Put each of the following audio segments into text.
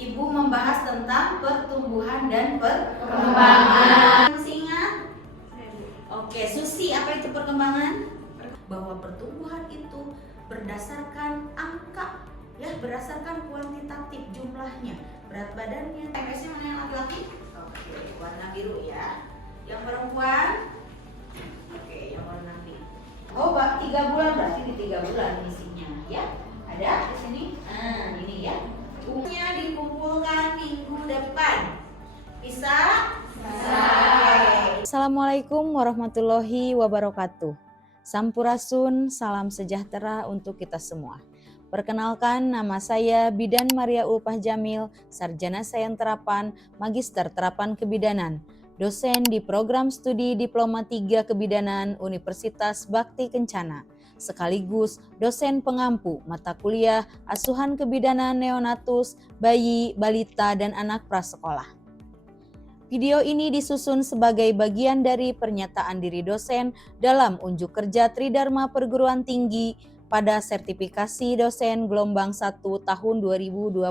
Ibu membahas tentang pertumbuhan dan perkembangan. Masih ingat? Oke, Susi, apa itu perkembangan? Bahwa pertumbuhan itu berdasarkan angka, ya, berdasarkan kuantitatif jumlahnya, berat badannya. MS-nya mana yang laki-laki? Oke, warna biru ya. Yang perempuan? Oke, yang warna biru. Oh, 3 bulan, berarti di 3 bulan isinya, ya. Ada di sini? Nah, ini ya. Bukunya dikumpulkan minggu depan. Bisa? Bisa. Assalamualaikum warahmatullahi wabarakatuh. Sampurasun, salam sejahtera untuk kita semua. Perkenalkan, nama saya Bidan Maria Ulpah Jamil, Sarjana Sains Terapan, Magister Terapan Kebidanan, dosen di Program Studi Diploma 3 Kebidanan Universitas Bakti Kencana, sekaligus dosen pengampu mata kuliah Asuhan Kebidanan Neonatus, Bayi, Balita, dan Anak Prasekolah. Video ini disusun sebagai bagian dari pernyataan diri dosen dalam unjuk kerja Tridharma Perguruan Tinggi pada sertifikasi dosen gelombang 1 tahun 2026.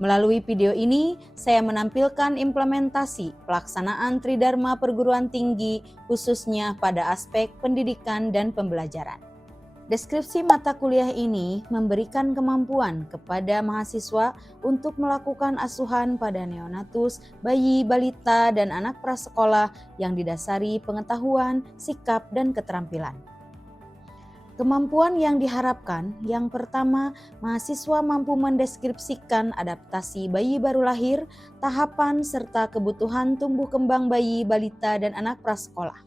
Melalui video ini, saya menampilkan implementasi pelaksanaan Tridharma Perguruan Tinggi khususnya pada aspek pendidikan dan pembelajaran. Deskripsi mata kuliah ini memberikan kemampuan kepada mahasiswa untuk melakukan asuhan pada neonatus, bayi, balita, dan anak prasekolah yang didasari pengetahuan, sikap, dan keterampilan. Kemampuan yang diharapkan, yang pertama, mahasiswa mampu mendeskripsikan adaptasi bayi baru lahir, tahapan, serta kebutuhan tumbuh kembang bayi, balita, dan anak prasekolah.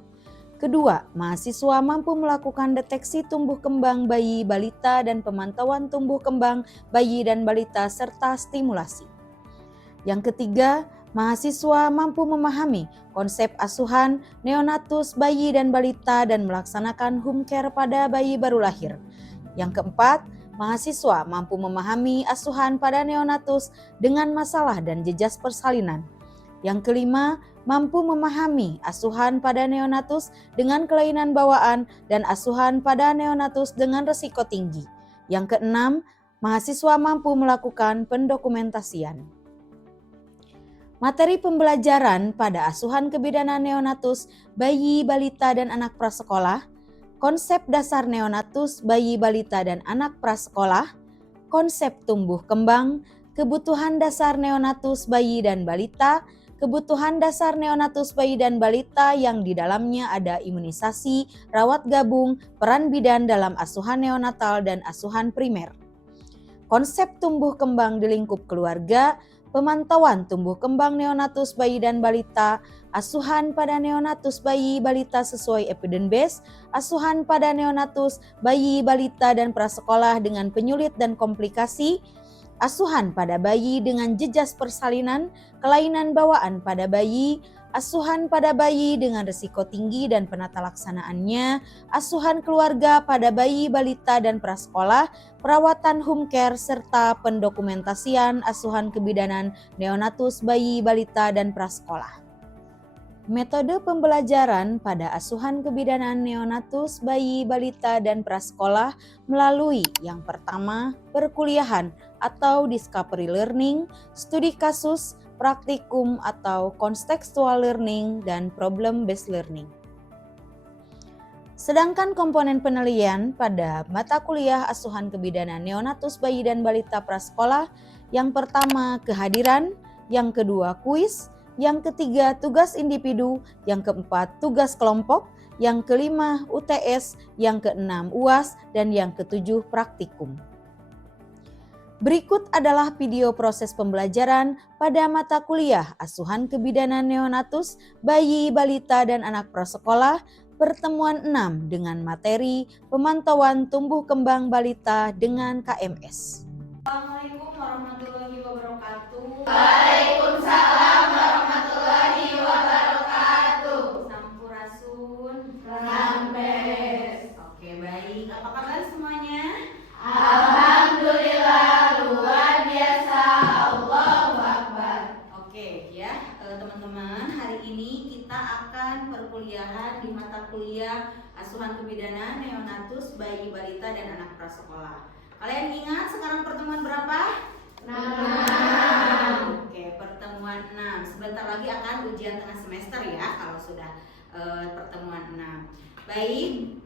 Kedua, mahasiswa mampu melakukan deteksi tumbuh kembang bayi, balita, dan pemantauan tumbuh kembang bayi dan balita serta stimulasi. Yang ketiga, mahasiswa mampu memahami konsep asuhan, neonatus, bayi dan balita dan melaksanakan home care pada bayi baru lahir. Yang keempat, mahasiswa mampu memahami asuhan pada neonatus dengan masalah dan jejas persalinan. Yang kelima, mampu memahami asuhan pada neonatus dengan kelainan bawaan dan asuhan pada neonatus dengan risiko tinggi. Yang keenam, mahasiswa mampu melakukan pendokumentasian. Materi pembelajaran pada asuhan kebidanan neonatus, bayi, balita, dan anak prasekolah, konsep dasar neonatus, bayi, balita, dan anak prasekolah, konsep tumbuh kembang, kebutuhan dasar neonatus, bayi, dan balita, kebutuhan dasar neonatus bayi dan balita yang di dalamnya ada imunisasi, rawat gabung, peran bidan dalam asuhan neonatal dan asuhan primer. Konsep tumbuh kembang di lingkup keluarga, pemantauan tumbuh kembang neonatus bayi dan balita, asuhan pada neonatus bayi balita sesuai evidence base, asuhan pada neonatus bayi balita dan prasekolah dengan penyulit dan komplikasi, asuhan pada bayi dengan jejas persalinan, kelainan bawaan pada bayi, asuhan pada bayi dengan risiko tinggi dan penata laksanaannya, asuhan keluarga pada bayi, balita, dan prasekolah, perawatan home care, serta pendokumentasian asuhan kebidanan neonatus, bayi, balita, dan prasekolah. Metode pembelajaran pada asuhan kebidanan neonatus, bayi, balita, dan prasekolah melalui yang pertama, perkuliahan atau discovery learning, studi kasus, praktikum atau contextual learning, dan problem based learning. Sedangkan komponen penilaian pada mata kuliah asuhan kebidanan neonatus, bayi, dan balita prasekolah, yang pertama kehadiran, yang kedua kuis, yang ketiga tugas individu, yang keempat tugas kelompok, yang kelima UTS, yang keenam UAS, dan yang ketujuh praktikum. Berikut adalah video proses pembelajaran pada mata kuliah asuhan kebidanan neonatus, bayi, balita, dan anak prasekolah pertemuan 6 dengan materi pemantauan tumbuh kembang balita dengan KMS. Assalamualaikum warahmatullahi wabarakatuh. Waalaikumsalam warahmatullahi wabarakatuh. Sampurasun. Sampes. Oke, baik. Apa kabar semuanya? Alhamdulillah luar biasa. Allahu Akbar. Oke ya, teman-teman, hari ini kita akan perkuliahan di mata kuliah asuhan kebidanan neonatus, bayi, balita, dan anak prasekolah. Kalian ingat sekarang pertemuan berapa? 6. Oke, pertemuan 6. Sebentar lagi akan ujian tengah semester ya kalau sudah pertemuan 6. Baik,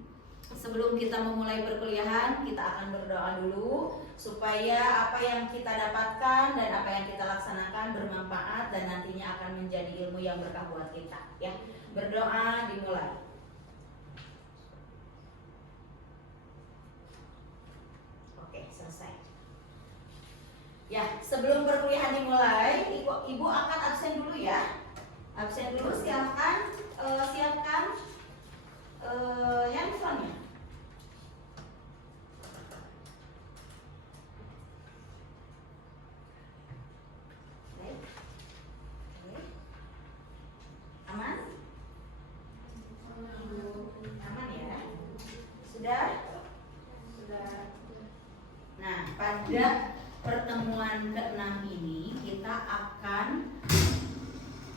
sebelum kita memulai perkuliahan, kita akan berdoa dulu supaya apa yang kita dapatkan dan apa yang kita laksanakan bermanfaat dan nantinya akan menjadi ilmu yang berkah buat kita ya. Berdoa dimulai. Oke, selesai. Ya, sebelum perkuliahan dimulai, ibu akan absen dulu ya. Absen dulu, silakan siapkan handphone-nya. Baik. Oke. Aman? Aman ya? Sudah? Sudah. Nah, pada pertemuan ke-6 ini kita akan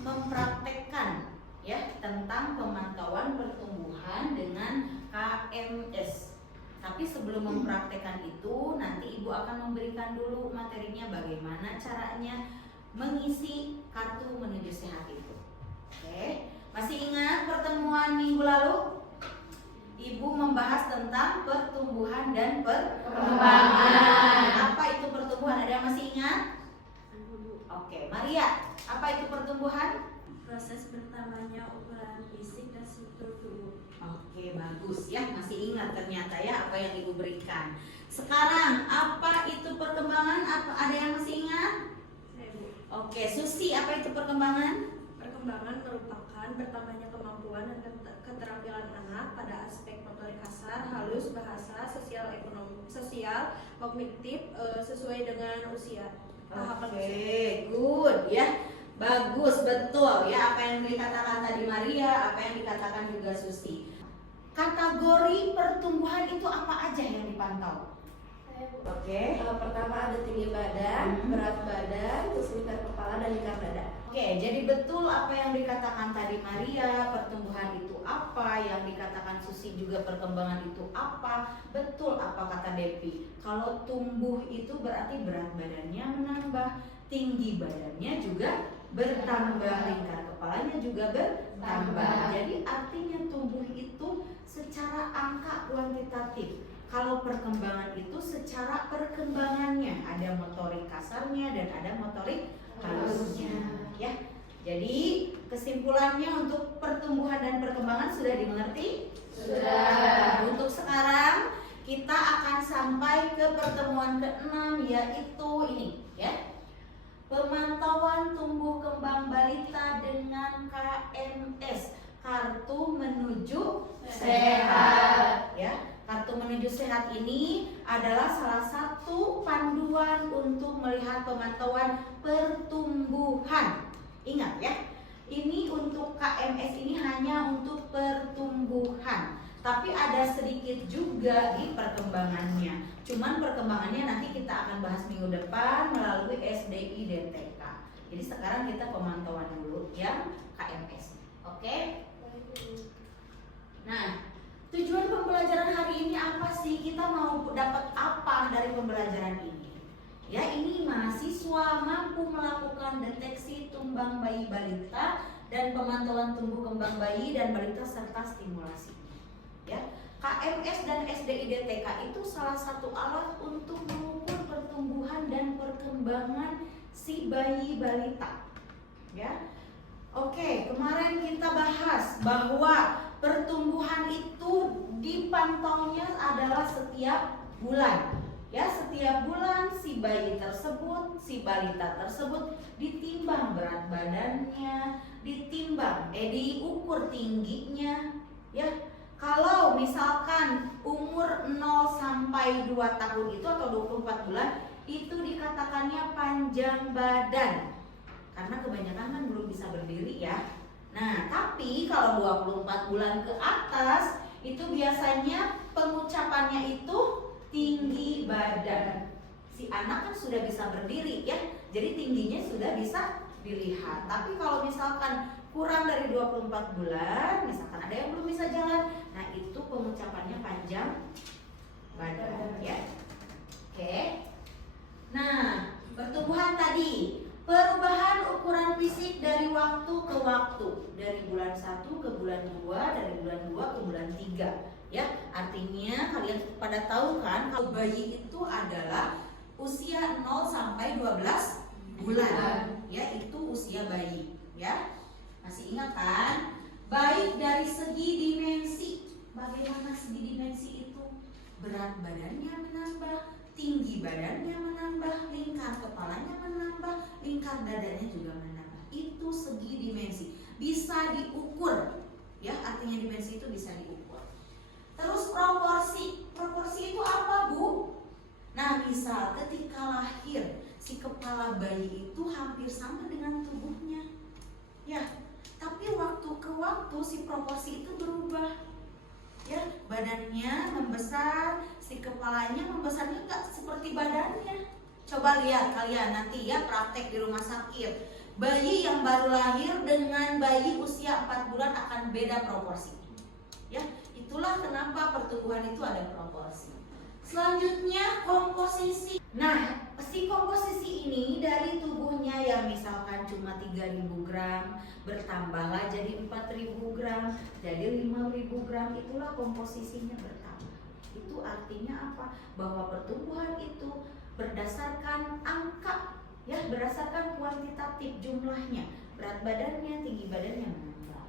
mempraktekkan ya tentang pemantauan pertumbuhan dengan KMS. Tapi sebelum mempraktekkan itu, nanti ibu akan memberikan dulu materinya bagaimana caranya mengisi kartu menuju sehat itu. Oke, masih ingat pertemuan minggu lalu? Ibu membahas tentang pertumbuhan dan perkembangan. Apa itu pertumbuhan? Ada yang masih ingat? Oke, Maria, apa itu pertumbuhan? Proses bertambahnya ukuran fisik dan struktur tubuh. Oke, bagus ya, masih ingat ternyata ya apa yang ibu berikan. Sekarang, apa itu perkembangan? Ada yang masih ingat? Oke, Susi, apa itu perkembangan? Perkembangan merupakan bertambahnya kemampuan dan keterampilan anak pada aspek motorik kasar, halus, bahasa, sosial, ekonomi, sosial, kognitif sesuai dengan usia. Tahapan usia. Oke, good ya. Bagus, betul ya apa yang dikatakan tadi Maria, apa yang dikatakan juga Susi. Kategori pertumbuhan itu apa aja yang dipantau? Oke. Pertama ada tinggi badan, berat badan, terus lingkar kepala dan lingkar dada. Oke, jadi betul apa yang dikatakan tadi Maria, pertumbuhan itu apa, yang dikatakan Susi juga perkembangan itu apa, betul apa kata Devi. Kalau tumbuh itu berarti berat badannya menambah, tinggi badannya juga bertambah, lingkar kepalanya juga bertambah. Jadi artinya tumbuh itu secara angka kuantitatif. Kalau perkembangan itu secara perkembangannya, ada motorik kasarnya dan ada motorik halusnya ya. Jadi kesimpulannya untuk pertumbuhan dan perkembangan sudah dimengerti? Sudah. Untuk sekarang kita akan sampai ke pertemuan ke-6 yaitu ini ya. Pemantauan tumbuh kembang balita dengan KMS, kartu menuju sehat ya. Kartu menuju sehat ini adalah salah satu panduan untuk melihat pemantauan pertumbuhan. Ingat ya, ini untuk KMS ini hanya untuk pertumbuhan. Tapi ada sedikit juga di perkembangannya. Cuman perkembangannya nanti kita akan bahas minggu depan melalui SDI DTK. Jadi sekarang kita pemantauan dulu yang KMS. Oke? Nah, tujuan pembelajaran hari ini apa sih? Kita mau dapat apa dari pembelajaran ini? Ya, ini mahasiswa mampu melakukan deteksi tumbang bayi balita dan pemantauan tumbuh kembang bayi dan balita serta stimulasi. Ya, KMS dan SDI DTK itu salah satu alat untuk mengukur pertumbuhan dan perkembangan si bayi balita. Ya. Oke, kemarin kita bahas bahwa pertumbuhan itu dipantaunya adalah setiap bulan. Ya, setiap bulan si bayi tersebut, si balita tersebut ditimbang berat badannya, diukur tingginya, ya. Kalau misalkan umur 0 sampai 2 tahun itu atau 24 bulan itu dikatakannya panjang badan. Karena kebanyakan kan belum bisa berdiri ya. Nah, tapi kalau 24 bulan ke atas itu biasanya pengucapannya itu tinggi badan. Si anak kan sudah bisa berdiri ya. Jadi tingginya sudah bisa dilihat. Tapi kalau misalkan kurang dari 24 bulan, misalkan ada yang belum bisa jalan, nah itu pengucapannya panjang badan ya. Oke. Nah, 3 ya. Artinya kalian pada tahu kan kalau bayi itu adalah usia 0 sampai 12 bulan ya, itu usia bayi ya. Masih ingat kan? Baik dari segi dimensi. Bagaimana segi dimensi itu? Berat badannya menambah, tinggi badannya menambah, lingkar kepalanya menambah, lingkar dadanya juga menambah. Itu segi dimensi, bisa diukur ya, artinya dimensi itu bisa diukur. Terus proporsi. Proporsi itu apa, Bu? Nah, misal ketika lahir si kepala bayi itu hampir sama dengan tubuhnya ya, tapi waktu ke waktu si proporsi itu berubah ya, badannya membesar, si kepalanya membesarnya nggak seperti badannya. Coba lihat kalian nanti ya praktek di rumah sakit, bayi yang baru lahir dengan bayi usia 4 bulan akan beda proporsi ya. Itulah kenapa pertumbuhan itu ada proporsi. Selanjutnya komposisi. Nah, si komposisi ini dari tubuhnya yang misalkan cuma 3.000 gram bertambahlah jadi 4.000 gram, jadi 5.000 gram, itulah komposisinya bertambah. Itu artinya apa? Bahwa pertumbuhan itu berdasarkan angka ya, berdasarkan kuantitatif jumlahnya, berat badannya, tinggi badannya menambah.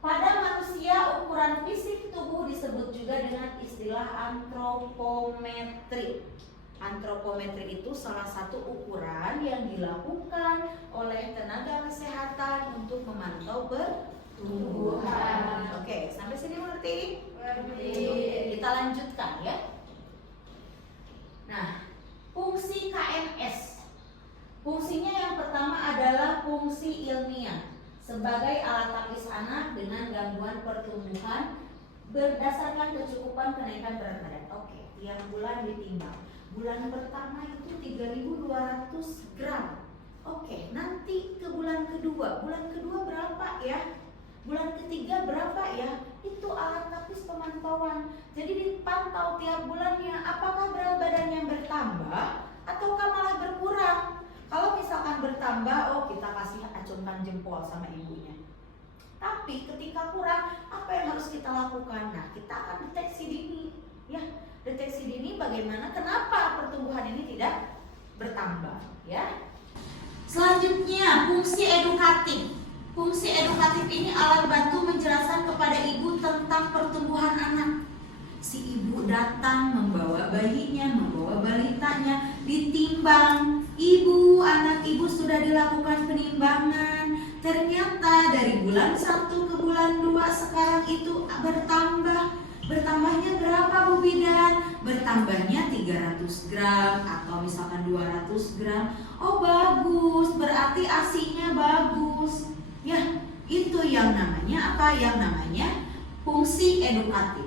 Pada manusia ukuran fisik tubuh disebut juga dengan istilah antropometri. Antropometri itu salah satu ukuran yang dilakukan oleh tenaga kesehatan untuk memantau pertumbuhan. Oke, sampai sini mengerti? Kita lanjutkan ya. Nah, fungsi KMS. Fungsinya yang pertama adalah fungsi ilmiah sebagai alat takis anak dengan gangguan pertumbuhan berdasarkan kecukupan kenaikan berat badan. Oke, tiap bulan ditimbang. Bulan pertama itu 3.200 gram. Oke, nanti ke bulan kedua. Bulan kedua berapa ya? Bulan ketiga berapa ya? Itu alat takis pemantauan. Jadi dipantau tiap bulannya apakah berat badannya bertambah ataukah malah berkurang. Kalau misalkan bertambah, oh kita kasih acungkan jempol sama ibunya. Tapi ketika kurang, apa yang harus kita lakukan? Nah, kita akan deteksi dini ya. Deteksi dini bagaimana, kenapa pertumbuhan ini tidak bertambah ya. Selanjutnya fungsi edukatif. Fungsi edukatif ini alat bantu menjelaskan kepada ibu tentang pertumbuhan anak. Si ibu datang membawa bayinya, membawa balitanya, ditimbang. Ibu, anak ibu sudah dilakukan penimbangan. Ternyata dari bulan 1 ke bulan 2 sekarang itu bertambah. Bertambahnya berapa Bu Bidan? Bertambahnya 300 gram atau misalkan 200 gram. Oh bagus, berarti ASI-nya bagus. Ya, itu yang namanya apa? Yang namanya fungsi edukatif.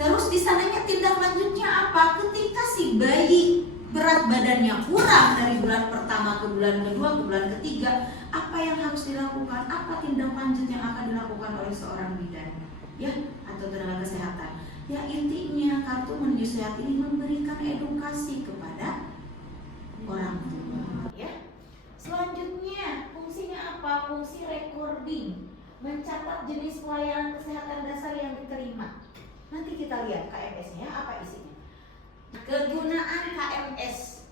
Terus di sananya tindak lanjutnya apa? Ketika si bayi berat badannya kurang dari bulan pertama ke bulan kedua ke bulan ketiga, apa yang harus dilakukan? Apa tindak lanjut yang akan dilakukan oleh seorang bidan? Ya, atau tenaga kesehatan. Ya, intinya kartu menuju sehat ini memberikan edukasi kepada orang tua. Ya. Selanjutnya, fungsinya apa? Fungsi recording, mencatat jenis pelayanan kesehatan dasar yang diterima. Nanti kita lihat KMS-nya apa isinya. Kegunaan KMS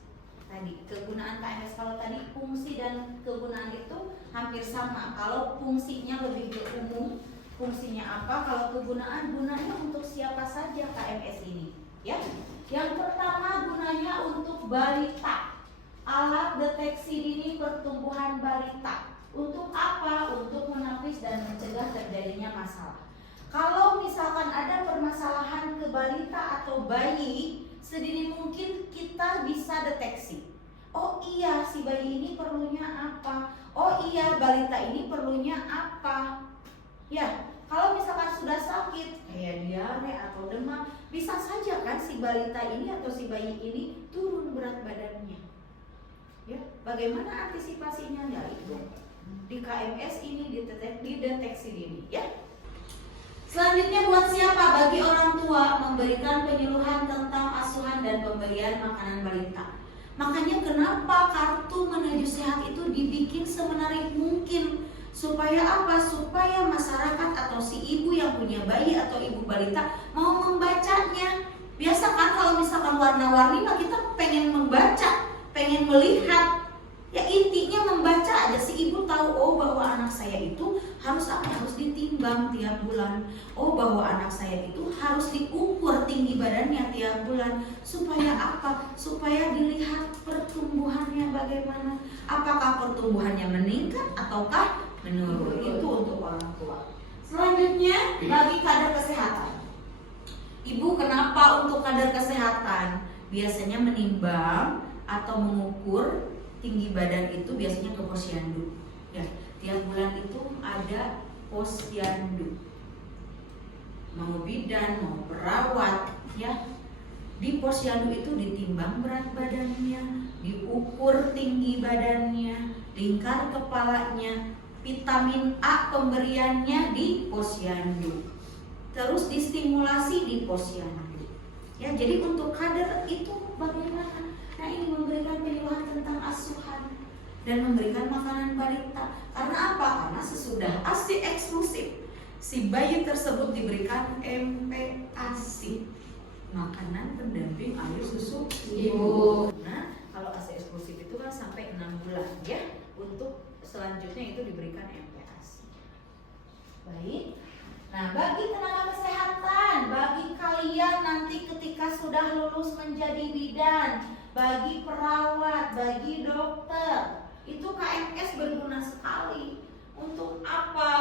tadi, kegunaan KMS kalau tadi fungsi dan kegunaan itu hampir sama. Kalau fungsinya lebih ke umum, fungsinya apa? Kalau kegunaan, gunanya untuk siapa saja KMS ini ya. Yang pertama gunanya untuk balita, alat deteksi dini pertumbuhan balita. Untuk apa? Untuk menapis dan mencegah terjadinya masalah. Kalau misalkan ada permasalahan ke balita atau bayi, sedini mungkin kita bisa deteksi. Oh iya, si bayi ini perlunya apa? Oh iya, balita ini perlunya apa? Ya, kalau misalkan sudah sakit, kayak diare atau demam, bisa saja kan si balita ini atau si bayi ini turun berat badannya. Ya, bagaimana antisipasinya? Ya itu di KMS ini dideteksi dini, ya. Selanjutnya buat siapa? Bagi orang tua, memberikan penyuluhan tentang asuhan dan pemberian makanan balita. Makanya kenapa kartu menuju sehat itu dibikin semenarik mungkin Supaya apa? Supaya masyarakat atau si ibu yang punya bayi atau ibu balita mau membacanya. Biasa kan kalau misalkan warna-warni mah kita pengen membaca, pengen melihat. Ya intinya membaca aja, si ibu tahu oh bahwa anak saya itu harus apa? Harus ditimbang tiap bulan. Oh bahwa anak saya itu harus diukur tinggi badannya tiap bulan. Supaya apa? Supaya dilihat pertumbuhannya bagaimana. Apakah pertumbuhannya meningkat ataukah menurun? Itu untuk orang tua. Selanjutnya bagi kader kesehatan. Ibu kenapa untuk kader kesehatan? Biasanya menimbang atau mengukur tinggi badan itu biasanya ke posyandu. Ya, tiap bulan itu ada posyandu. Mau bidan, mau perawat, ya. Di posyandu itu ditimbang berat badannya, diukur tinggi badannya, lingkar kepalanya, vitamin A pemberiannya di posyandu. Terus distimulasi di posyandu. Ya, jadi untuk kader itu bagaimana? Nah, ini memberikan penyuluhan tentang asuhan dan memberikan makanan balita. Karena apa? Karena sesudah ASI eksklusif, si bayi tersebut diberikan MPASI, makanan pendamping air susu ibu. Nah, kalau ASI eksklusif itu kan sampai 6 bulan ya. Untuk selanjutnya itu diberikan MPASI. Baik. Nah, bagi tenaga kesehatan, bagi kalian nanti ketika sudah lulus menjadi bidan, bagi perawat, bagi dokter, itu KMS berguna sekali. Untuk apa?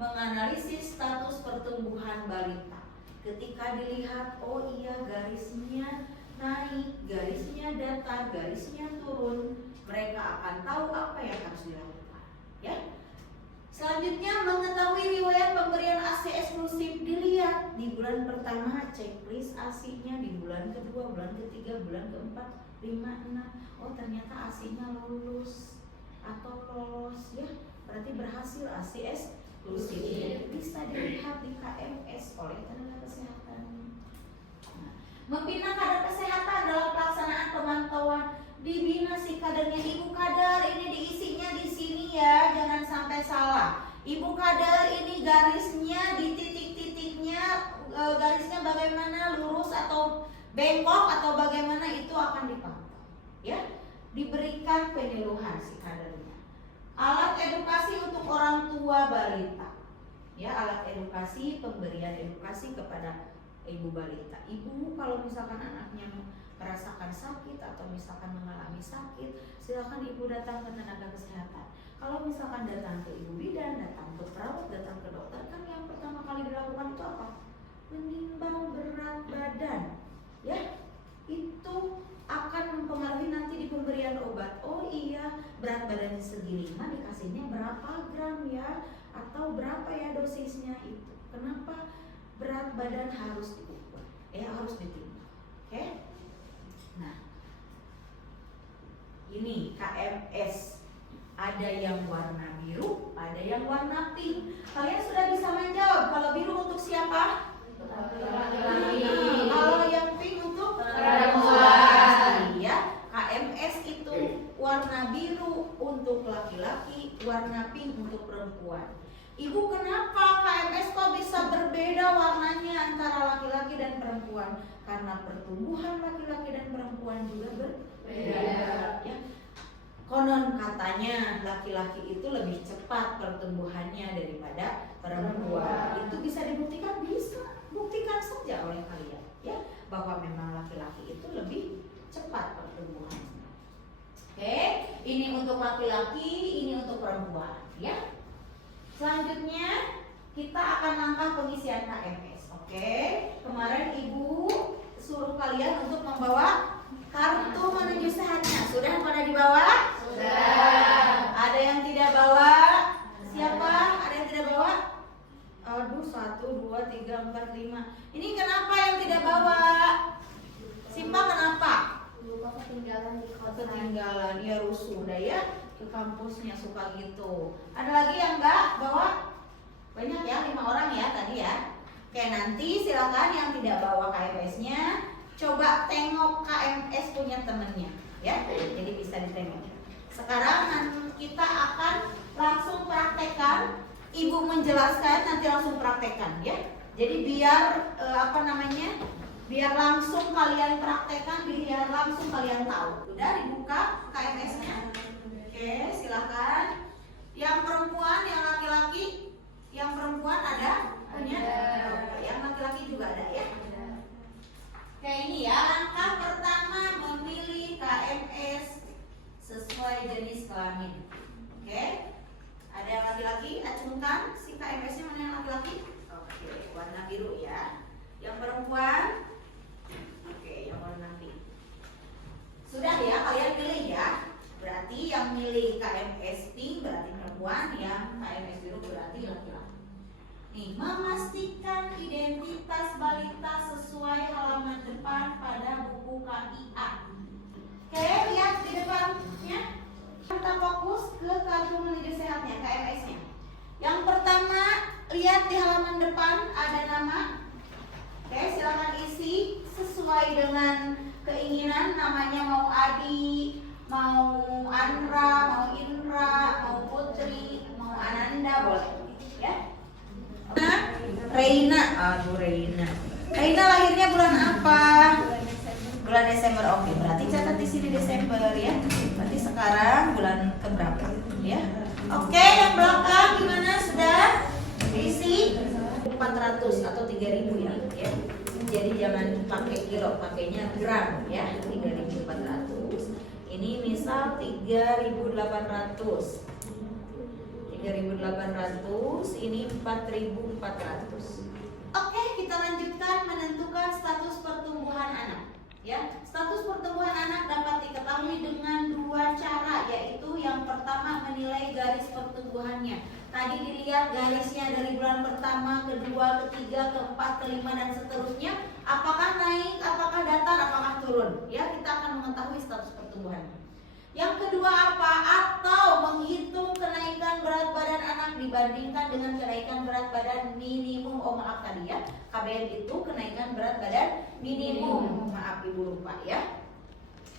Menganalisis status pertumbuhan balita. Ketika dilihat, oh iya garisnya naik, garisnya datar, garisnya turun, mereka akan tahu apa yang harus dilakukan. Ya. Selanjutnya mengetahui riwayat pemberian ASI eksklusif. Dilihat di bulan pertama checklist ASI-nya, di bulan kedua, bulan ketiga, bulan keempat, 5, 6. Oh ternyata ASI-nya lulus atau lolos ya. Berarti berhasil ASI eksklusif. Bisa dilihat di KMS oleh tenaga kesehatan. Nah, membina kader kesehatan dalam pelaksanaan pemantauan. Dibina si kadernya, ibu kader ini diisinya di sini ya, jangan sampai salah. Ibu kader ini garisnya di titik-titiknya, garisnya bagaimana, lurus atau bengkok atau bagaimana, itu akan dipantau. Ya, diberikan penyuluhan si kadernya. Alat edukasi untuk orang tua balita. Ya, alat edukasi, pemberian edukasi kepada ibu balita. Ibu kalau misalkan anaknya merasakan sakit atau misalkan mengalami sakit, silakan ibu datang ke tenaga kesehatan. Kalau misalkan datang ke ibu bidan, datang ke perawat, datang ke dokter, kan yang pertama kali dilakukan itu apa? Menimbang berat badan. Ya, itu akan mempengaruhi nanti di pemberian obat. Oh iya, berat badannya segini, nah dikasihnya berapa gram ya, atau berapa ya dosisnya itu. Kenapa? Berat badan harus diukur, harus ditimbang. Oke? Nah, ini KMS, ada yang warna biru, ada yang warna pink. Kalian sudah bisa menjawab. Kalau biru untuk siapa? Kalau yang pink untuk perempuan. Ya, KMS itu warna biru untuk laki-laki, warna pink untuk perempuan. Ibu, kenapa KMS kok bisa berbeda warnanya antara laki-laki dan perempuan? Karena pertumbuhan laki-laki dan perempuan juga berbeda. Ya. Konon katanya laki-laki itu lebih cepat pertumbuhannya daripada perempuan. Itu bisa dibuktikan? Bisa. Buktikan saja oleh kalian, ya, bahwa memang laki-laki itu lebih cepat pertumbuhannya. Oke, ini untuk laki-laki, ini untuk perempuan, ya. Selanjutnya kita akan langkah pengisian KMS. Oke, kemarin ibu suruh kalian untuk membawa kartu menuju sehatnya. Sudah pada dibawa? Sudah. Ada yang tidak bawa? Siapa? Ada yang tidak bawa? Aduh, 1, 2, 3, 4, 5. Ini kenapa yang tidak bawa? Simpa kenapa? Lupa ketinggalan di kosan. Ketinggalan, ya rusuh dah ya. Ke kampusnya suka gitu. Ada lagi yang enggak bawa? Banyak ya, 5 orang ya tadi ya. Oke, nanti silakan yang tidak bawa KMS-nya coba tengok KMS punya temennya ya. Jadi bisa ditengok. Sekarang kita akan langsung praktekkan. Ibu menjelaskan, nanti langsung praktekkan ya. Jadi biar biar langsung kalian praktekkan, biar langsung kalian tahu. Udah dibuka KMS-nya? Oke, silahkan. Yang perempuan, yang laki-laki, yang perempuan ada? Punya? Yang laki-laki juga ada ya? Oke, ini ya, langkah pertama memilih KMS sesuai jenis kelamin. Oke, ada yang laki-laki, acungkan si KMS-nya mana yang laki-laki? Oke, warna biru ya. Yang perempuan? Oke, yang warna pink. Sudah ya, kalian pilih ya. Berarti yang milih KMS pink berarti perempuan, yang KMS biru berarti laki-laki. Nih, memastikan identitas balita sesuai halaman depan pada buku KIA. Oke, lihat di depannya. Kita fokus ke kartu menuju sehatnya, KMS-nya. Yang pertama, lihat di halaman depan ada nama. Oke, silakan isi sesuai dengan keinginan. Namanya mau Adi, mau Andra, mau Indra, mau Putri, mau Ananda, boleh ya. Reina, Reina lahirnya bulan apa? Bulan Desember. Oke, berarti catat di sini Desember ya. Berarti sekarang bulan keberapa ya? Oke, yang belakang gimana, sudah diisi? 400 atau 3000 ya. Jadi jangan pakai kilo, pakainya gram ya. 3400. Ini misal 3800. 3800, ini 4400. Oke, kita lanjutkan menentukan status pertumbuhan anak. Ya, status pertumbuhan anak dapat diketahui dengan dua cara, yaitu yang pertama menilai garis pertumbuhannya. Tadi dilihat garisnya dari bulan pertama, kedua, ketiga, keempat, kelima dan seterusnya. Apakah naik, apakah datar, apakah turun? Ya, kita akan mengetahui status pertumbuhannya. Yang kedua apa? Atau menghitung kenaikan berat badan anak dibandingkan dengan kenaikan berat badan minimum. Oh maaf tadi ya, KBM itu kenaikan berat badan minimum. Maaf ibu lupa ya,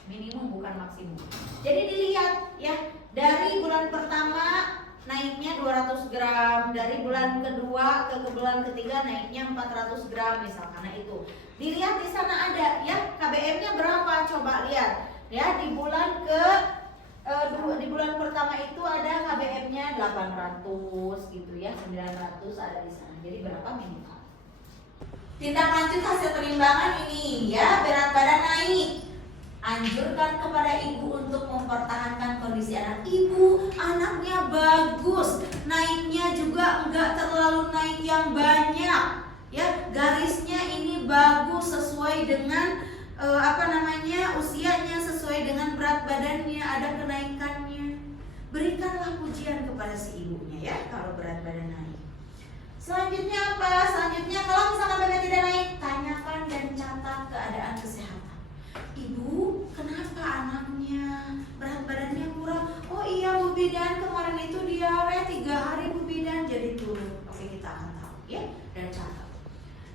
minimum bukan maksimum. Jadi dilihat ya, dari bulan pertama naiknya 200 gram, dari bulan kedua ke bulan ketiga naiknya 400 gram misalkan. Nah itu dilihat di sana ada ya, KBM-nya berapa, coba lihat. Ya, di bulan pertama itu ada KBM-nya 800 gitu ya, 900 ada di sana. Jadi berapa minimal? Tindak lanjut hasil penimbangan ini ya, berat badan naik. Anjurkan kepada ibu untuk mempertahankan kondisi anak. Ibu, anaknya bagus, naiknya juga enggak terlalu naik yang banyak. Ya, garisnya ini bagus sesuai dengan usianya, sesuai dengan berat badannya, ada kenaikannya. Berikanlah pujian kepada si ibunya ya kalau berat badan naik. Selanjutnya apa? Selanjutnya kalau misalkan berat tidak naik, tanyakan dan catat keadaan kesehatan. Ibu, kenapa anaknya berat badannya kurang? Oh iya Bu Bidan, kemarin itu diare 3 hari Bu Bidan, jadi turun. Oke, kita akan tahu ya, dan catat.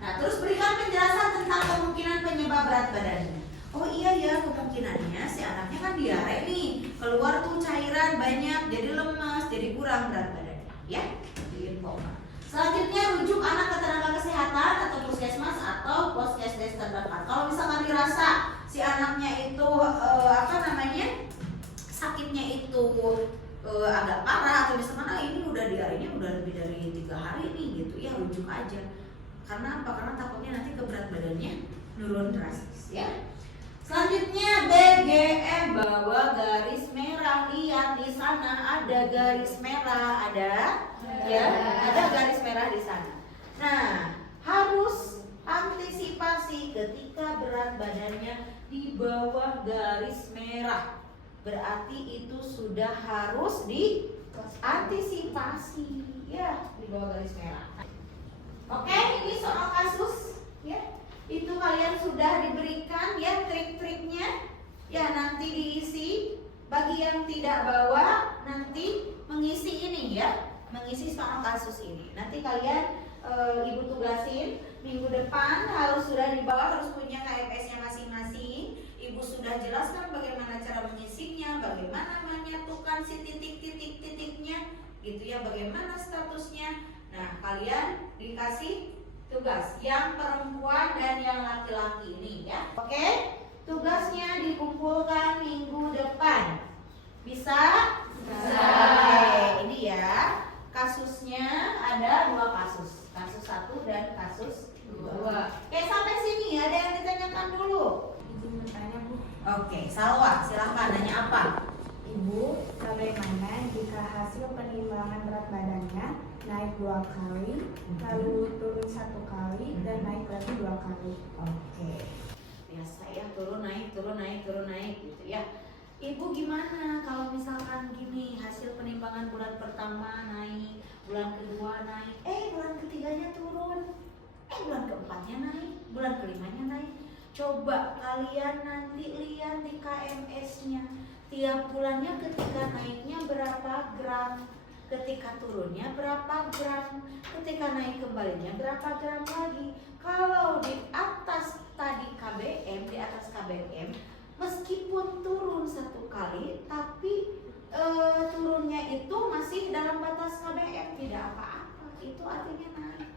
Nah, terus berikan penjelasan tentang kemungkinan penyebab berat badannya. Oh iya ya, kemungkinannya si anaknya kan diare nih, keluar tuh cairan banyak, jadi lemas, jadi kurang berat badannya. Ya, diinfokan. Selanjutnya rujuk anak ke tenaga kesehatan atau puskesmas atau poskesdes terdekat. Kalau misalkan dirasa si anaknya itu sakitnya itu agak parah atau misalkan ini udah diarenya udah lebih dari 3 hari nih gitu ya, rujuk aja. Karena apa? Karena takutnya nanti ke berat badannya turun drastis ya. Selanjutnya BGM, bawa garis merah. Lihat di sana ada garis merah, ada ya, ada garis merah di sana. Nah, harus antisipasi ketika berat badannya di bawah garis merah. Berarti itu sudah harus diantisipasi ya, di bawah garis merah. Oke, ini soal kasus ya. Itu kalian sudah diberikan ya trik-triknya. Ya, nanti diisi. Bagi yang tidak bawa, nanti mengisi ini ya, mengisi soal kasus ini. Nanti kalian ibu tugasin minggu depan harus sudah dibawa, harus punya KMS-nya masing-masing. Ibu sudah jelaskan bagaimana cara mengisinya, bagaimana menyatukan si titik-titik-titiknya. gitu ya, bagaimana statusnya. Nah, kalian dikasih tugas yang perempuan dan yang laki-laki ini ya. Oke, tugasnya dikumpulkan minggu depan. Bisa? Bisa. Oke, ini ya. Kasusnya ada 2 kasus. Kasus 1 dan kasus 2. Oke, sampai sini ada yang ditanyakan dulu. Izin bertanya, Bu. Oke, Salwa, silahkan nanya apa? Ibu, bagaimana jika hasil penimbangan berat badannya naik 2 kali, lalu turun 1 kali, dan naik lagi 2 kali? Oke. Biasa ya, turun naik gitu ya. Ibu gimana kalau misalkan gini, hasil penimbangan bulan pertama naik, bulan kedua naik, bulan ketiganya turun, bulan keempatnya naik, bulan kelimanya naik. Coba kalian nanti lihat di KMS-nya, tiap bulannya ketika naiknya berapa gram, ketika turunnya berapa gram, ketika naik kembalinya berapa gram lagi. Kalau di atas tadi KBM, di atas KBM, meskipun turun 1 kali, tapi turunnya itu masih dalam batas KBM, tidak apa-apa, itu artinya naik.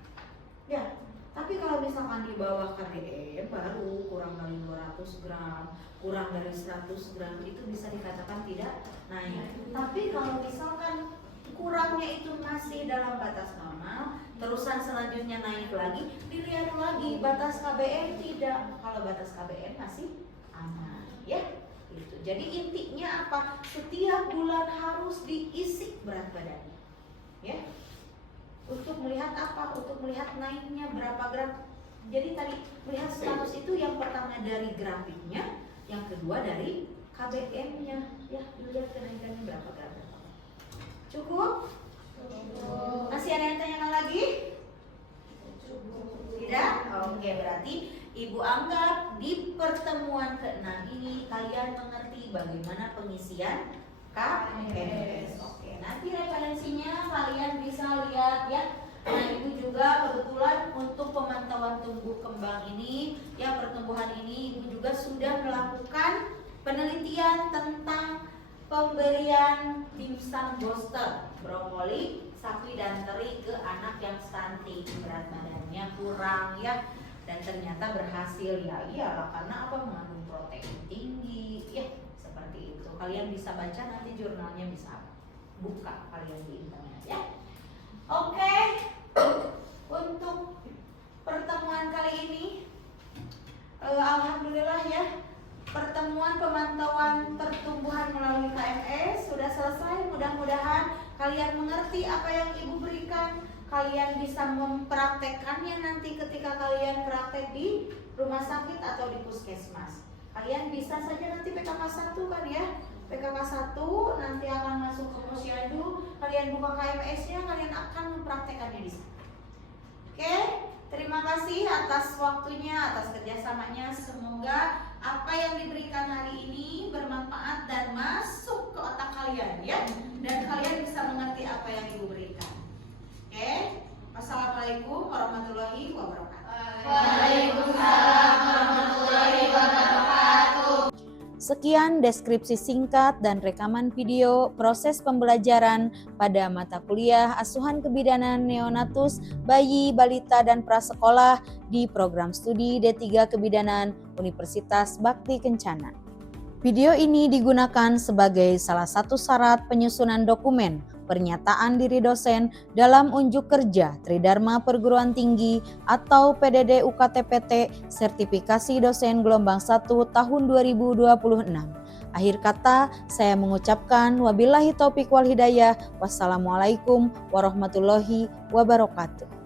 Ya. Tapi kalau misalkan di bawah KBM baru kurang dari 200 gram, kurang dari 100 gram, itu bisa dikatakan tidak naik. Tapi kalau misalkan kurangnya itu masih dalam batas normal, terusan selanjutnya naik lagi, dilihat lagi batas KBM tidak. Kalau batas KBM masih aman, ya. Gitu. Jadi intinya apa? Setiap bulan harus diisi berat badannya, ya. Untuk melihat apa? Untuk melihat naiknya berapa gram. Jadi tadi melihat status itu yang pertama dari grafiknya, yang kedua dari KBM-nya. Ya, dilihat kenaikannya berapa gram. Cukup? Cukup. Masih ada yang tanyakan lagi? Cukup. Tidak? Oke, berarti Ibu anggap di pertemuan ke-6 ini kalian mengerti bagaimana pengisian KMS. Oke, nanti referensinya kalian bisa lihat ya. Nah, Ibu juga kebetulan untuk pemantauan tumbuh kembang ini, ya pertumbuhan ini, Ibu juga sudah melakukan penelitian tentang pemberian dimsum booster brokoli, sapi dan teri ke anak yang stunting, berat badannya kurang ya. Dan ternyata berhasil ya, iyalah karena apa, mengandung protein tinggi ya. Seperti itu. Kalian bisa baca nanti jurnalnya, bisa buka kalian di internet ya. Oke. Untuk pertemuan kali ini alhamdulillah ya, pertemuan pemantauan pertumbuhan melalui KMS sudah selesai. Mudah-mudahan kalian mengerti apa yang Ibu berikan. Kalian bisa mempraktekkannya nanti ketika kalian praktek di rumah sakit atau di puskesmas. Kalian bisa saja nanti PKK 1 kan ya. PKK 1 nanti akan masuk ke posyandu, kalian buka KMS-nya, kalian akan mempraktekkannya di sana. Oke, terima kasih atas waktunya, atas kerjasamanya. Semoga apa yang diberikan hari ini bermanfaat dan masuk ke otak kalian ya. Dan kalian bisa mengerti apa yang Ibu berikan. Oke, wassalamualaikum warahmatullahi wabarakatuh. Waalaikumsalam warahmatullahi wabarakatuh. Sekian deskripsi singkat dan rekaman video proses pembelajaran pada mata kuliah Asuhan Kebidanan Neonatus, Bayi, Balita, dan Prasekolah di program studi D3 Kebidanan Universitas Bakti Kencana. Video ini digunakan sebagai salah satu syarat penyusunan dokumen pernyataan diri dosen dalam unjuk kerja Tridharma Perguruan Tinggi atau PDD UKT-PT Sertifikasi Dosen Gelombang 1 tahun 2026. Akhir kata, saya mengucapkan wabillahi taufiq wal hidayah. Wassalamualaikum warahmatullahi wabarakatuh.